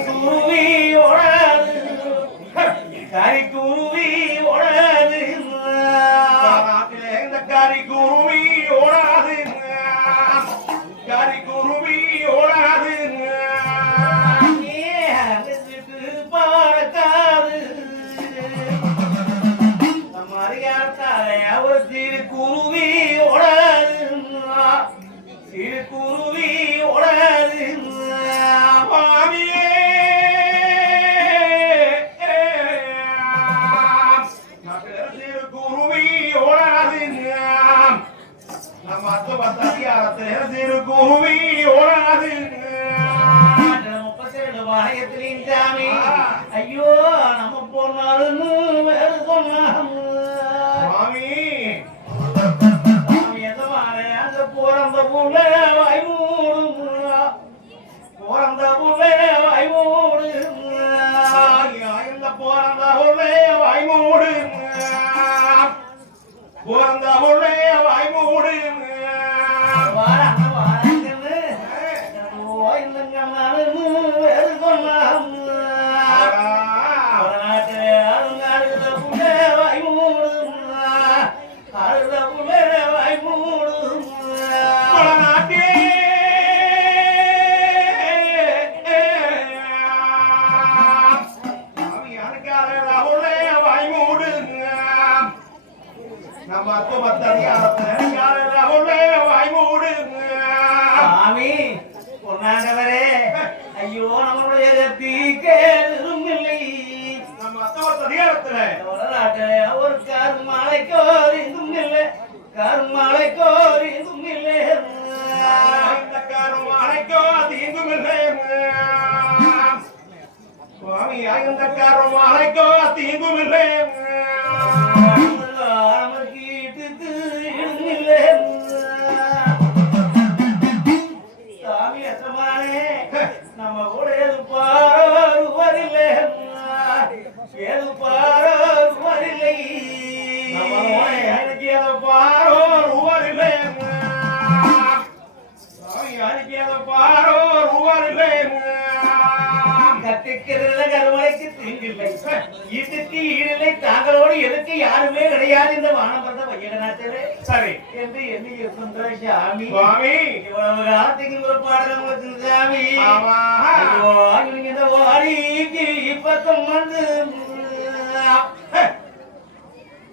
கரிக்குருவி ஓடாது கரிக்குருவி ஓடாது நாட்டிலே இந்த கறி குருவி ஓடாது. முப்பத்தேழு வாயத்திலையும் சாமி ஐயோ நம்ம போனாலும் வேறு எதமானே அந்த பிறந்த புள்ள வாய் மூடு பிறந்த புள்ள வாய் மூடு இந்த பிறந்த உள்ளே வாய் மூடு பிறந்த உள்ளே வாய்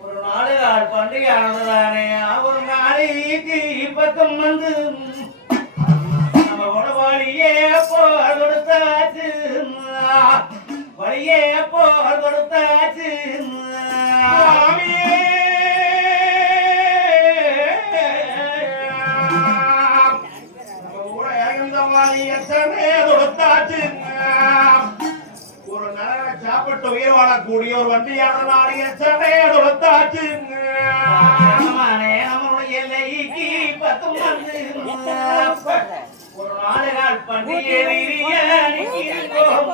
ஒரு நாலு நாள் பண்டிகை ஆனதானே ஒரு நாளைக்கு இப்பத்தம் வந்து நம்ம உடவாளியே போர் கொடுத்தாச்சு. வழியே போர் கொடுத்தாச்சு. சுவாமியே நம்ம கூட இறந்த வாணி எத்தனை தொடுத்தாச்சு ஒரு நரக சாப்பிட்டு உயிர் வாழக்கூடிய ஒரு வண்டியான நாடு எத்தனை தொடுத்தாச்சு நம்மளுடைய எல்லைக்கு பத்தம் வந்து ஒரு நாலு நாள் பண்டிகை நிற்கிறோம்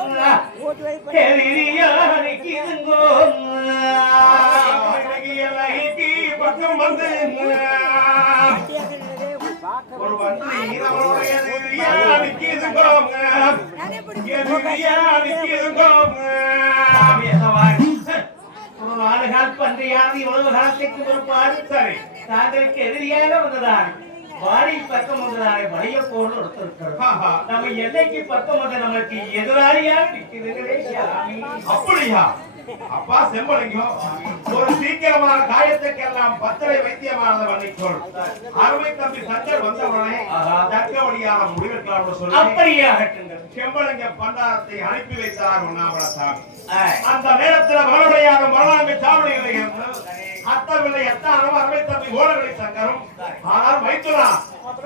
பக்கம் வந்து ஒரு வண்டி நம்மளுடைய நிற்கிதுங்கோங்க நிற்கிதுங்கோங்க ஒரு அன்றையானது இவ்வளவு காலத்திற்கு பொறுப்பாடு பாடு சரி. தாங்களுக்கு எதிரியாக வந்ததானே வாரி பக்கம் வந்ததானே வளைய போன்னு ஒருத்தர் நம்ம எல்லைக்கு பக்கம் வந்து நம்மளுக்கு எதிராளியாக நிற்கிறதுங்களே அப்படியா? அப்பா செம்பலிங்கம் ஒரு சீக்கிரமான காயத்துக்கெல்லாம் பத்திரை வைத்தியமானது பண்ணிக்கொள் அருமை தம்பி சஞ்சர் வந்தவுடனே. தக்க வழியான முடிவெடுக்கலாம்னு சொல்லி அப்படியே ஆகட்டுங்கள் செம்பலிங்க பண்டாரத்தை அனுப்பி வைத்தார் உண்ணாமலசாமி. அந்த நேரத்துல மறுபடியாக மரணாமை சாவடிகளை அத்தவில்லை எத்தானும் அருமை தம்பி ஓடவில்லை சங்கரும். ஆனால் வைத்துனா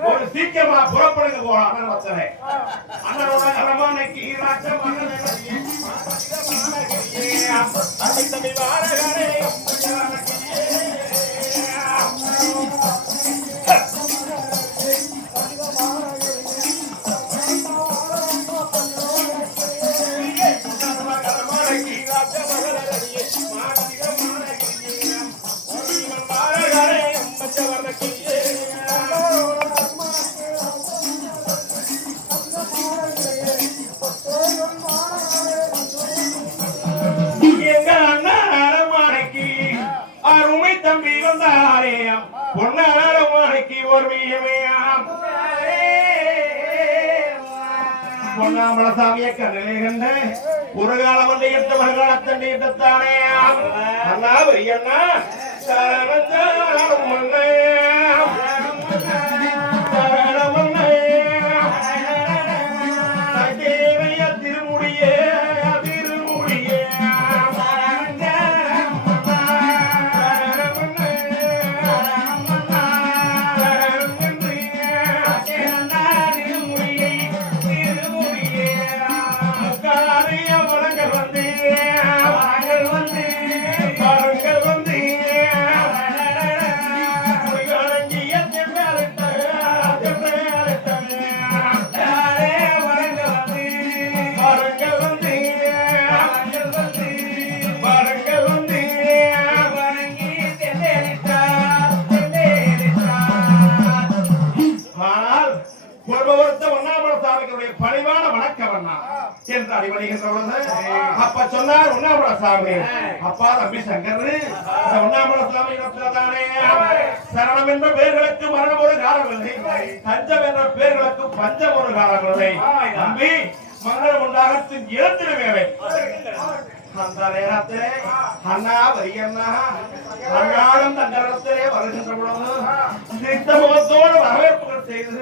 ஒரு சீக்கிரமா புறப்படுங்க போலாம் வச்சனை அண்ணனோட அரமானைக்கு ஈராட்சம் அருமை தம்பி வாரகரே பொன்னாமலசாமியை கண்ணிலே கண்ட ஒரு காலம் வந்து எட்டு வருகாலத்தன் நீட்டத்தானே அண்ணா பெரியண்ணா சாமி அப்பா தம்பி சங்கர் உண்ணாமல சாமி இடத்துல தானே சரணம் என்ற பெயர்களுக்கு மரணம் ஒரு காலம் இல்லை தஞ்சம் என்ற பெயர்களுக்கு பஞ்சம் ஒரு காலம் இல்லை தம்பி மங்களம் உண்டாகத்தின் இழந்திருவேன் அந்த நேரத்திலே அண்ணா வரியண்ணா அன்னாடும் தண்டரத்திலே வருகின்ற பொழுது சித்த முகத்தோடு வரவேற்புகள் செய்து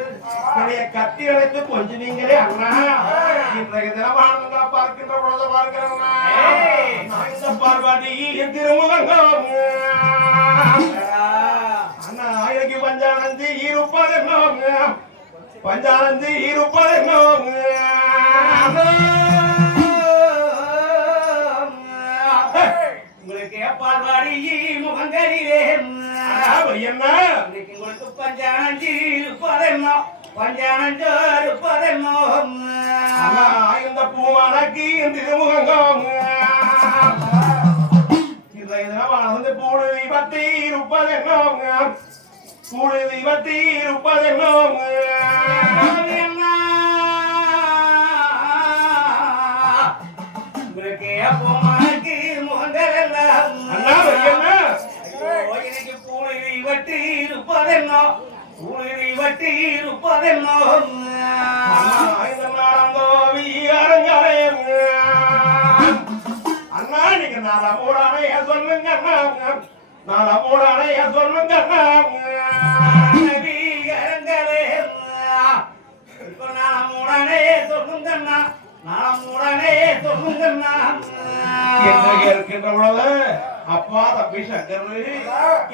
என்னுடைய கட்டி அழைத்து கொஞ்சம் நீங்களே அண்ணா. இன்றைய தினமானங்களை பார்க்கின்ற பொழுது பார்க்கிறோம்னா இந்த பார்வாடி திருமுகங்கம் அண்ணா ஆயிரக்கு பஞ்சானந்தி இருப்பதென்னோங்க பஞ்சானந்தி இருப்பதென்னோங்க இன்னைக்கு உங்களுக்கு பஞ்சானஞ்சி இருப்பதென்னோ பஞ்சானஞ்சோ இருப்பதென்னோ அண்ணா இந்த பூவானக்கு இந்த இன்றைய தினமானது பூடு தீபத்தி இருப்பதென்னோங்க பூடு தீபத்தி இருப்பதென்னோங்க உங்களுக்கு அப்போமாக்கு முகங்கள் எல்லாம் அண்ணா என்ன எனக்கு பூனை வட்டி இருப்பதென்னோ பூனை வட்டி இருப்பதென்னோ அண்ணா நீங்க நாளா மூடானே சொல்லுங்க நாளா நாலா சொல்லுங்க அண்ணா. நபிகரங்களே, இப்ப நாளம் உடனே சொல்லுங்கண்ணா நாளம் உடனே சொல்லுங்கண்ணா என்று கேட்கின்ற பொழுது அப்பா தம்பி சங்கரு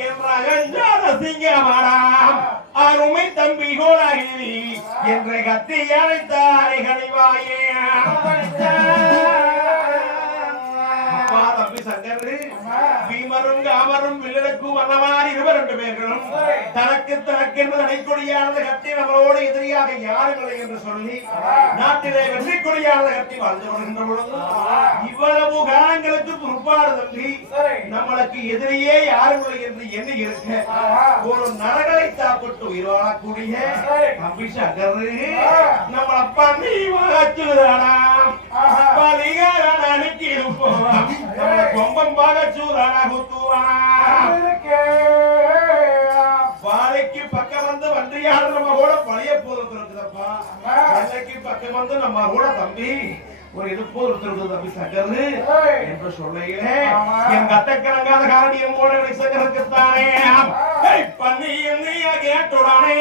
என் மகன் சிங்கமாராம் அருமை தம்பி கோலாகிரி என்று கத்தி அழைத்தாரை கனிவாயே. அப்பா தம்பி சங்கரு பீமரும் காமரும் வில்லனுக்கும் வண்ணமாறி இருவர் ரெண்டு பேர்களும் தனக்கு தனக்கென்று நடைக்கொடியானது கட்டி நம்மளோடு எதிரியாக யாரும் இல்லை என்று சொல்லி நாட்டிலே வெற்றி கொடியானது கட்டி வாழ்ந்து வருகின்ற பொழுது இவ்வளவு காலங்களுக்கு பொறுப்பாடு தள்ளி நம்மளுக்கு எதிரியே யாரும் இல்லை என்று எண்ணி இருக்க ஒரு நரகளை சாப்பிட்டு உயிர் வாழக்கூடிய நம்ம அப்பா நீ வாச்சுதானா? பலிகாரன் அனுப்பி இருப்போம் பாகச்சூரானா குத்துவானா பாலைக்கு பக்கம் வந்து வண்டியாடு நம்ம கூட பழைய போறது இருக்குதப்பா. பல்லைக்கு பக்கம் வந்து நம்ம கூட தம்பி ஒரு இது இருக்குது தம்பி சங்கரு என்று சொல்லையிலே என் கட்டக்கிழங்காத காரணியம் கூட சங்கருக்குத்தானே பண்ணி நீயா கேட்டுடானே.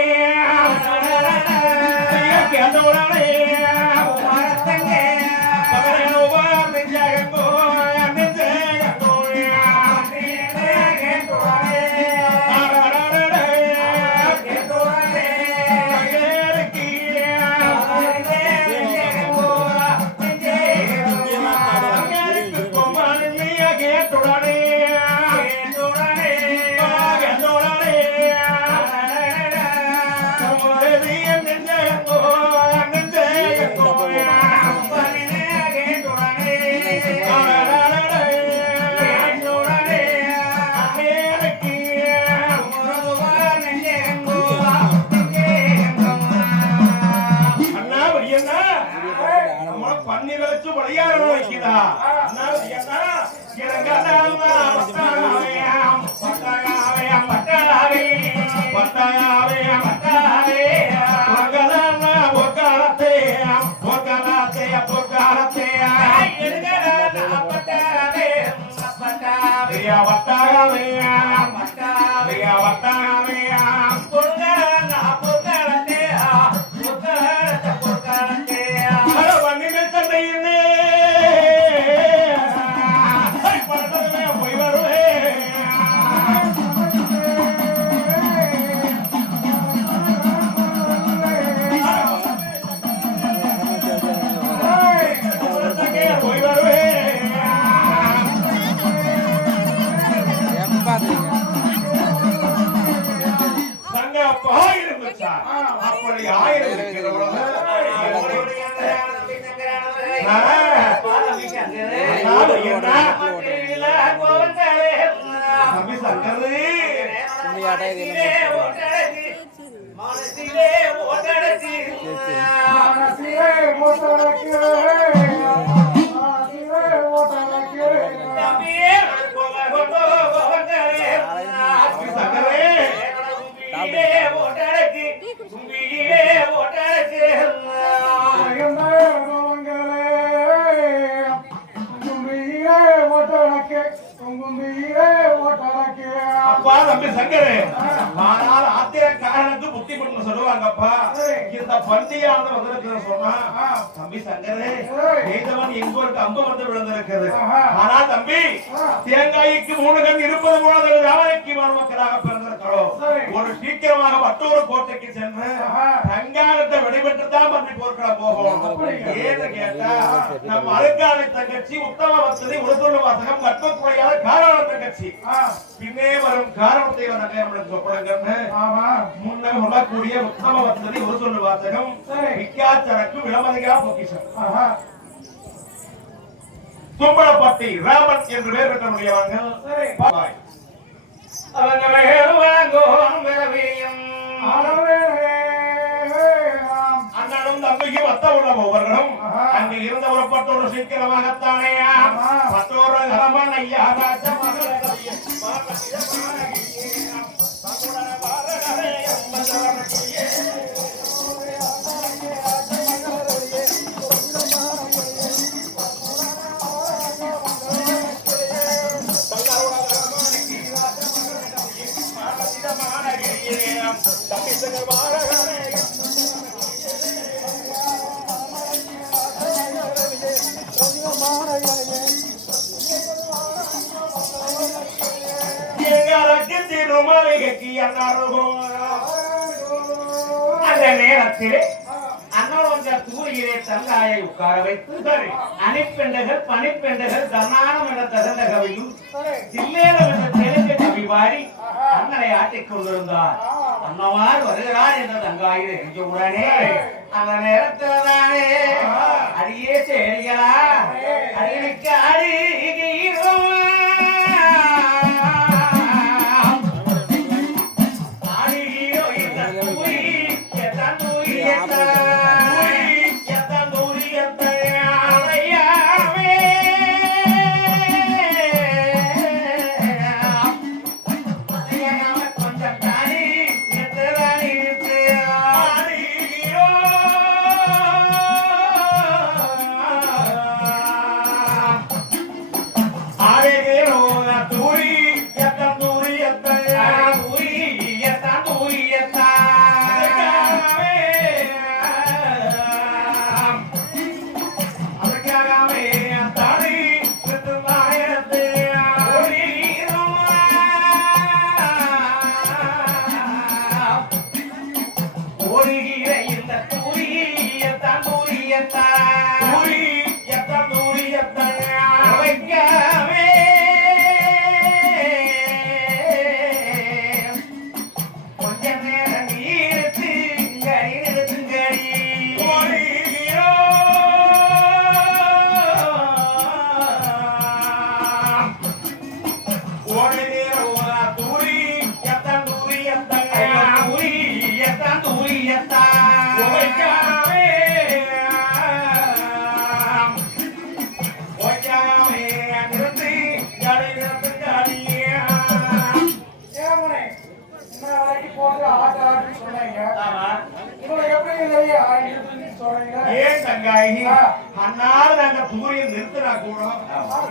தம்பி சங்கரு கும்பியிலே ஓட்டடக்கு. கும்பியிலே அப்பா தம்பி சங்கரு ஆனால் ஆத்திரக்காரனுக்கு புத்தி பண்ண சொல்லுவாங்கப்பா இந்த பந்தியானது வந்திருக்கிற சொன்னா தம்பி சங்கரு வேதவன் எங்க ஒரு கம்பு வந்து விழுந்திருக்கிறது. ஆனா தம்பி தேங்காய்க்கு மூணு கண் இருப்பது போல யானைக்கு மருமக்களாக பிறந்திருக்கிறோம் ஒரு சீக்கிரமாக வட்டூர் கோட்டைக்கு சென்று தங்காரத்தை விடைபெற்று தான் பண்ணி போர்க்கள போகும். ஏன்னு கேட்டா நம்ம அழுக்காலை தங்கச்சி உத்தம வசதி உடுத்துள்ள வாசகம் கற்பக்குறையாத காரண தங்கச்சி. பின்னே வரும் காரணத்தை நம்மளுக்கு முன்ன சொல்லக்கூடிய உத்தம வசதி சொல்லு வாசகம் விக்கா சரக்கு விளமதிகா பொக்கிஷம். தும்பளப்பட்டி ராமன் என்று பெயர் பெற்ற முடியவர்கள் பாய். அவங்க மேலும் விரவியும் அண்ணனும் தம்பிக்கும் ஒத்த உள்ள ஒவ்வொருவரும். அங்கு இருந்த ஒரு பட்டோரு சீக்கிரமாகத்தானே பட்டோரு கரமன் ஐயா ராஜ நேரத்தில் அண்ணன் தூரியிலே தங்காயை உட்கார வைத்து சரி. அணிப்பெண்டைகள் பனிப்பெண்டைகள் தன்னானம் என தகுந்த கவியும் தில்லேலம் என்ற தெலுங்கு கவி பாடி அண்ணனை ஆட்டிக் கொண்டிருந்தார். அன்னவார் வருகிறார் என்ற தங்காயில் எரிஞ்சவுடனே அந்த நேரத்தில் தானே அடியே செடிகளா அடிகளுக்கு அடி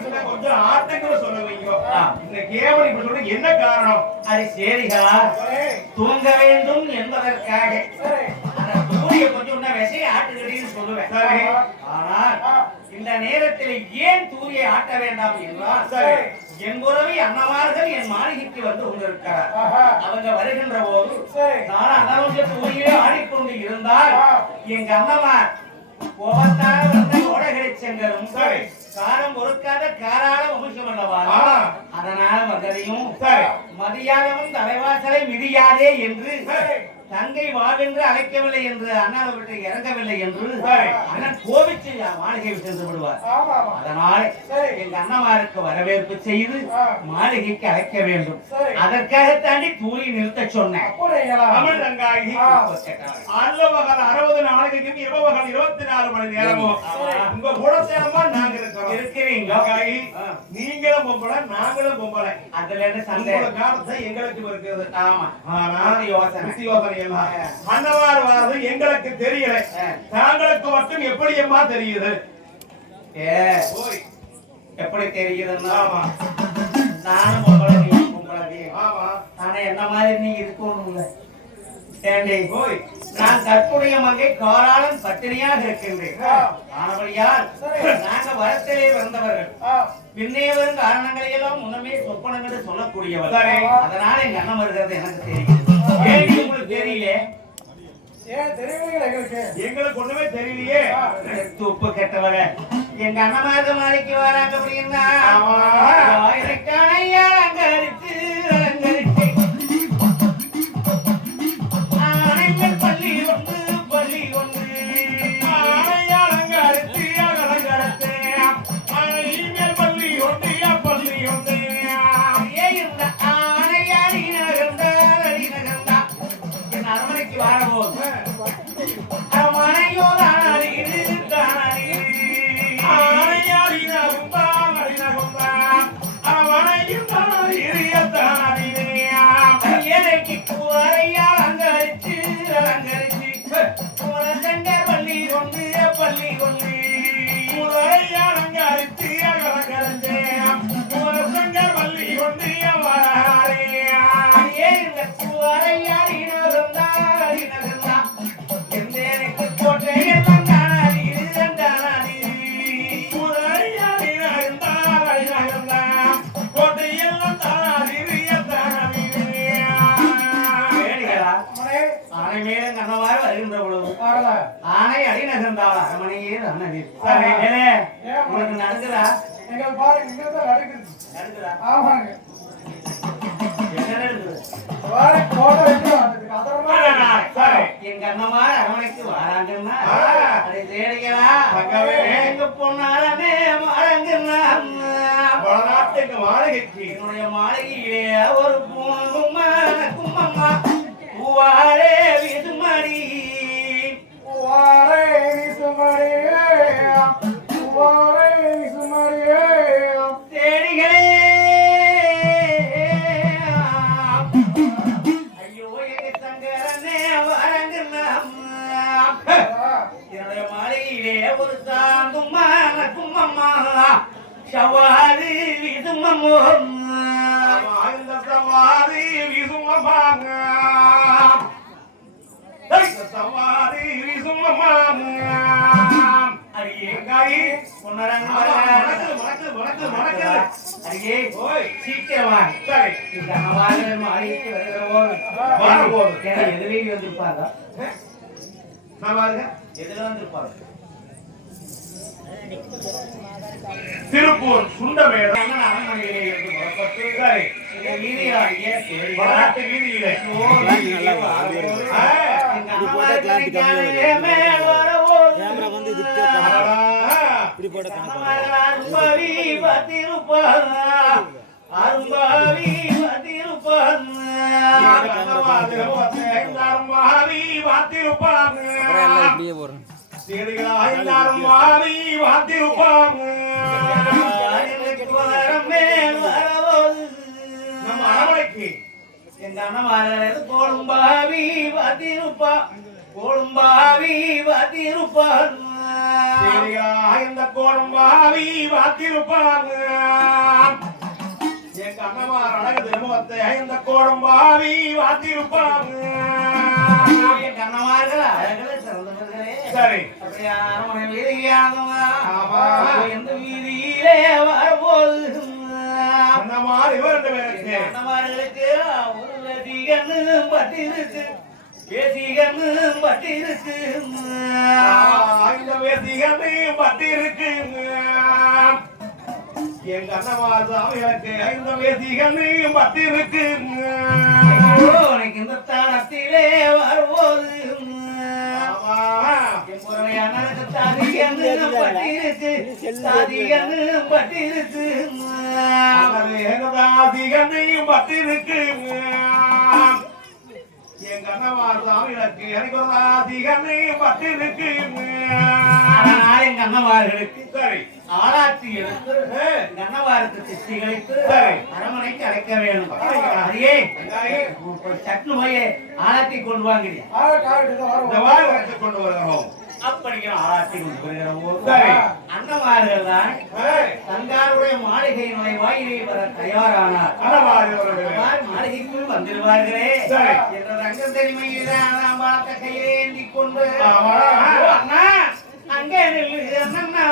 இன்னும் கொஞ்சம் ஆட்டங்கள் சொல்ல வைங்க இந்த கேவல் இப்படி சொல்ல என்ன காரணம்? அது சரிகளா தூங்க வேண்டும் என்பதற்காக. தூரிய கொஞ்சம் விசையை ஆட்டுகிறேன்னு சொல்லுவேன். ஆனால் இந்த நேரத்தில் ஏன் தூரியை ஆட்ட வேண்டாம் என்றால். என் உறவி அண்ணமார்கள் என் மாளிகைக்கு வந்து கொண்டிருக்கிறார். அவங்க வருகின்ற போது நான் அண்ணனுடைய தூரியே ஆடிக்கொண்டு இருந்தால் எங்க கோபத்தால் வந்த சரி. காரம் பொறுக்காத காரால வம்சம் ஆ. அதனால வந்ததையும் சரி. மதியானவன் தலைவாசலை மிதியாதே என்று. தங்கை வாவென்று அழைக்கவில்லை என்று அண்ணாவை விட்டு இறங்கவில்லை என்று. அண்ணன் கோபிச்சு மாளிகை சென்று விடுவார். அதனால். எங்க அண்ணமாருக்கு வரவேற்பு செய்து. மாளிகைக்கு அழைக்க வேண்டும். அதற்காக தாண்டி தூளி நிறுத்த சொன்னேன். அறுபது நாளைக்கும் இரவகல் இருபத்தி நாலு மணி நேரமும். உங்க கூட சேரமா நாங்க இருக்கிறோம். இருக்கிறீங்க. நீங்களும் பொம்பளை நாங்களும் பொம்பளை. அதுல உங்களோட காலத்தை எங்களுக்கு இருக்குது ஆமா. ஆனா யோசனை. யோசனை. அன்னவாறு வாரது எங்களுக்கு தெரியல. தாங்களுக்கு மட்டும் எப்படி அம்மா தெரியுது? ஏ. எப்படி தெரியுதுன்னா ஆமா. நானும் பொம்பளை ஆமா. ஆனா என்ன மாதிரி நீ இருக்கணும்ல ஏண்டி? ஓய். நான் கற்புடைய மங்கை காராளன் பட்டினியாக இருக்கின்றேன். ஆனபடியால். நாங்க வரத்திலே பிறந்தவர்கள். ஆ, பின்னே வரும் காரணங்களை எல்லாம் முன்னமே சொப்பனங்கள் சொல்லக்கூடியவர். அதனால எங்க அண்ணன் வருகிறது எனக்கு தெரியும். உங்களுக்கு தெரியல எங்களுக்கு ஒண்ணுமே தெரியலையே. துப்பு கெட்டவர எங்க அண்ணமாருக்கு மாலைக்கு வராங்க அப்படின்னா ஆனை அடி நகர்ந்தாள் அரமனையே அண்ணன். உனக்கு நடக்குதா நடக்குது நடக்குதா ஆமாங்க. எங்க அண்ணமார் அரமனைக்கு வராங்கன்னா ஆ. அதை தேடிகளா தங்கமே. எங்க பொண்ணாலமே மறங்குன்னா என்னுடைய மாளிகையிலே ஒரு பூங்கும்மா கும்மம்மா பூவாரே விதுமடி வாரே சுமரியே வாரே சுமரியே தேடிகளே சவாரி விதுமம்மோ சவாரி விசுமபாங்க சவாரி விசுமபாங்க அடியே காயி பொன்னரங்க வணக்கம் வணக்கம் வணக்கம் வணக்கம் அடியே ஓய். சீக்கிரமா சரி. இந்த அம்மாவாக மாளிகைக்கு வருகிற போது. ஏன்னா எதிரில் வந்திருப்பாங்க நான் பாருங்க எதிர வந்திருப்பாங்க திருப்பூர் சுண்டமேடு அரண்மனையிலே இருந்து புறப்பட்டு வீதியிலே. கேமரா வந்து இப்படி போட கணக்கு செடிகளா எல்லாரும் மாறி வாத்திருப்பாங்க. நம்ம அரவணைக்கு. எங்க அண்ணன் கோளும்பாவி வதிருப்பா கோளும்பாவி வதிருப்பான் செடிகளா இந்த கோலம் மாறி வாத்திருப்பாங்க. எங்க அண்ணமார் அழகு திருமுகத்தை இந்த கோலம் மாறி வாத்திருப்பாங்க. சரி அப்படியே அரண்மனை வீதியாகுமா ஆமா. எந்த வீதியிலே வரப்போகுது அந்த மாதிரி இரண்டு பேருக்கு அண்ணமார்களுக்கு ஒரு ரசிகன்னு பட்டிருக்கு பட்டிருக்கு இந்த எங்க அண்ணமார் இந்த உனக்கு இந்த தான வரும்போது பட்டிருக்கு பட்டிருக்கு என் கண்ணவார் எனக்கு ஒரு பட்டிருக்கு. என் கண்ணவார்களுக்கு சரி ஆராய்ச்சி எடுத்து சரி. அரமனைக்கு அழைக்க வேணும். அதையே சட்டு போய் கொண்டு வாங்கிறியா கொண்டு வருகிறோம். அப்படிங்கிற ஆராய்ச்சி கொண்டு வருகிற போது சரி. அண்ணவார்கள் தான் ஏய், தங்காருடைய மாளிகையினுடைய வாயிலே வர தயாரானார். மாளிகைக்குள் வந்திருவார்களே. என்ற ரங்க தனிமையில நாம் பார்த்த கையிலே ஏந்தி கொண்டு அங்கே நில்லு அண்ணா